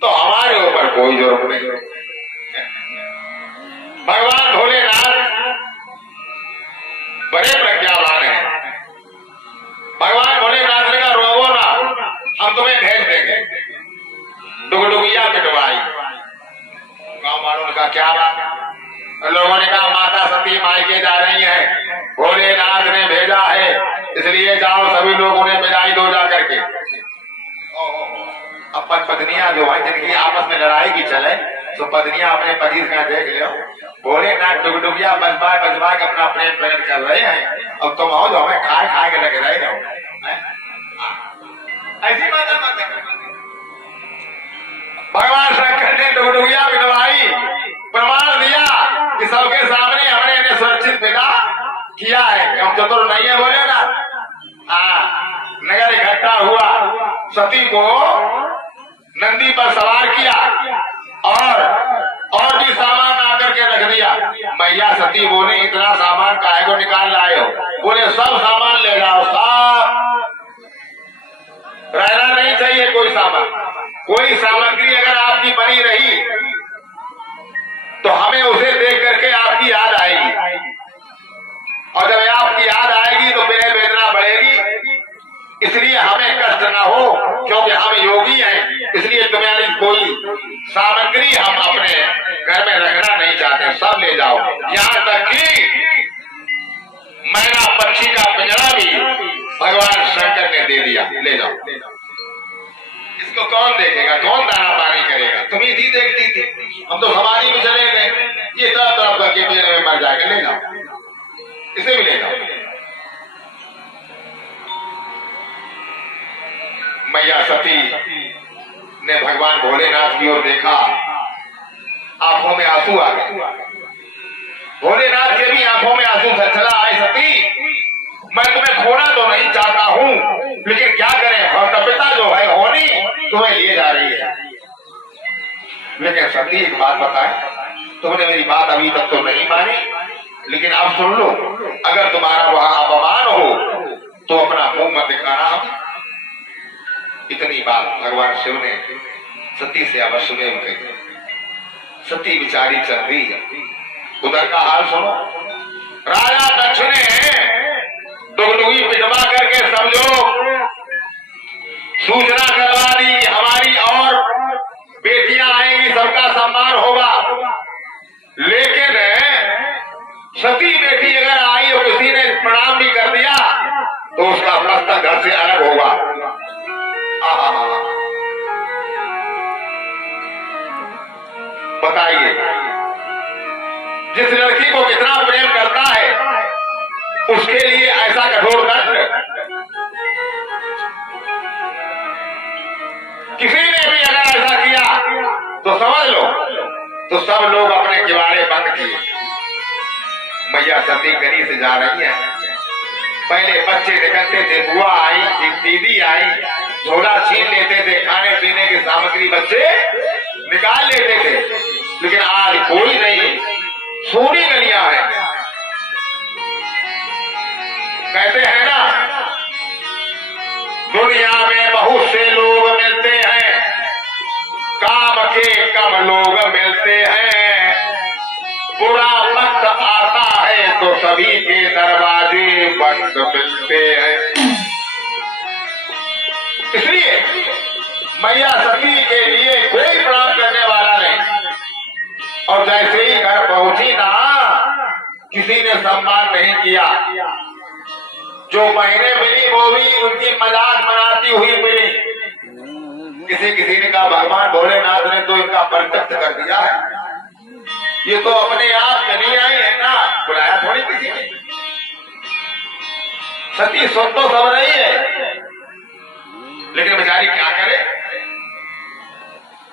तो हमारे ऊपर कोई जरूरत नहीं। भगवान भोलेनाथ बड़े प्रज्ञावान हैं। भगवान भोलेनाथ ने कहा रोवो ना, हम तुम्हें भेज देंगे। डुगडुगिया पिटवाई। गांव वालों ने कहा क्या बात? लोगों ने कहा माता सती मायके जा रही हैं, भोलेनाथ ने भेजा है, इसलिए जाओ सभी लोग उन्हें विदाई दो जा करके। अब पत्नियां जो है जिनकी आपस में लड़ाई की चले, तो पत्नियां अपने पति का देख लो, भोलेनाथ डुगडुगिया बजवा बजवा के अपना प्रेम प्रकट कर रहे हैं, अब तुम आओ जो हमें खाए खाए के लग रहे हो। ऐसी बात है। भगवान शंकर ने डुगडुगिया पिटवाई, प्रमाण दिया कि सबके सामने हमने इन्हें सुरक्षित विदा किया है। हम चतुर नहीं है बोले ना। हाँ, नगर इकट्ठा हुआ, सती को नंदी पर सवार किया और भी सामान आकर के रख दिया। मैया सती बोले इतना सामान काहे को निकाल लाए हो? बोले सब सामान ले जाओ, सब रहना नहीं चाहिए कोई सामान। कोई सामग्री अगर आपकी बनी रही तो हमें उसे देख करके आपकी याद आएगी, और जब आपकी याद आएगी तो मेरे वेदना बढ़ेगी। इसलिए हमें कष्ट ना हो, क्योंकि हम योगी हैं, इसलिए तुम्हारी कोई सामग्री हम अपने घर में रखना नहीं चाहते, सब ले जाओ। यहाँ तक कि मैना पक्षी का पिंजरा भी भगवान शंकर ने दे दिया, ले जाओ। इसको कौन देखेगा, कौन दाना पानी करेगा? तुम ही थी देखती थी, हम तो समाधि में चले गए, ये तरफ तरफ करके पेड़ में मर जाएगा, ले जाओ, इसे भी ले जाओ। मैया सती ने भगवान भोलेनाथ की ओर देखा, आंखों में आंसू आ गए। भोलेनाथ के भी आंखों में आंसू छलछला आए, सती मैं तुम्हें खोना तो नहीं चाहता हूँ, लेकिन क्या करें, कर्तव्यता जो है होनी तुम्हें लिए जा रही है। लेकिन सती एक बात बताए, तुमने मेरी बात अभी तक तो नहीं मानी, लेकिन अब सुन लो, अगर तुम्हारा वहां अपमान हो तो अपना मुंह मत दिखाना। इतनी बात भगवान शिव ने सती से अवश्य में कही। सती बिचारी चल रही है, उधर का हाल सुनो। राजा दक्ष ने डुगडुगी पिटवा करके समझो सूचना करवा दी, हमारी और बेटियां आएंगी, सबका सम्मान होगा। लेकिन सती बेटी अगर आई और किसी ने प्रणाम भी कर दिया तो उसका मस्तक घर से अलग होगा। बताइए, जिस लड़की को कितना प्रेम करता है उसके लिए ऐसा कठोर दंड। किसी ने भी अगर ऐसा किया तो समझ लो तो सब लोग अपने किवाड़े बंद किए। मैया सती गली से जा रही है, पहले बच्चे निकलते थे, बुआ आई, एक दीदी आई, झोला छीन लेते थे, खाने पीने की सामग्री बच्चे निकाल लेते थे, लेकिन आज कोई नहीं, सूनी गलियां हैं। कहते हैं ना, दुनिया में बहुत से लोग मिलते हैं, काम के कम लोग मिलते हैं, बुरा वक्त आता है तो सभी के दरवाजे बंद मिलते हैं। इसलिए मैया सती के लिए कोई प्रणाम करने वाला नहीं, और जैसे ही घर पहुंची ना, किसी ने सम्मान नहीं किया। जो बहनें मिली वो भी उनकी मजाक बनाती हुई मिली। किसी ने कहा भगवान भोलेनाथ ने तो इनका प्रत्यक्ष कर दिया है, ये तो अपने आप चली आई है ना, बुलाया थोड़ी किसी ने। सती सुन तो सब रही है, लेकिन बेचारी क्या करे,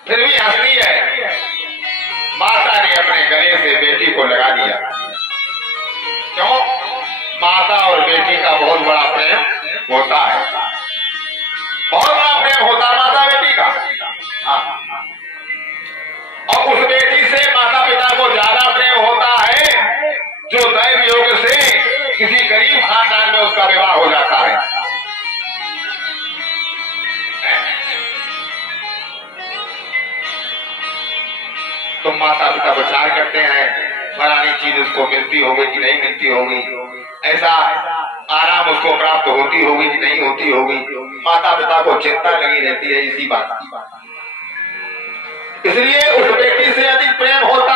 फिर भी हंस रही है। माता ने अपने गले से बेटी को लगा दिया। क्यों? माता और बेटी का बहुत बड़ा प्रेम होता है, बहुत बड़ा प्रेम होता है माता बेटी का। हाँ, और उस बेटी से माता पिता को ज्यादा प्रेम होता है जो दैव योग से किसी गरीब खानदान में उसका विवाह हो जाता है। तो माता पिता विचार करते हैं फलानी चीज उसको मिलती होगी कि नहीं मिलती होगी, ऐसा आराम उसको प्राप्त होती होगी कि नहीं होती होगी, माता पिता को चिंता लगी रहती है इसी बात की। इसलिए उस बेटी से अधिक प्रेम होता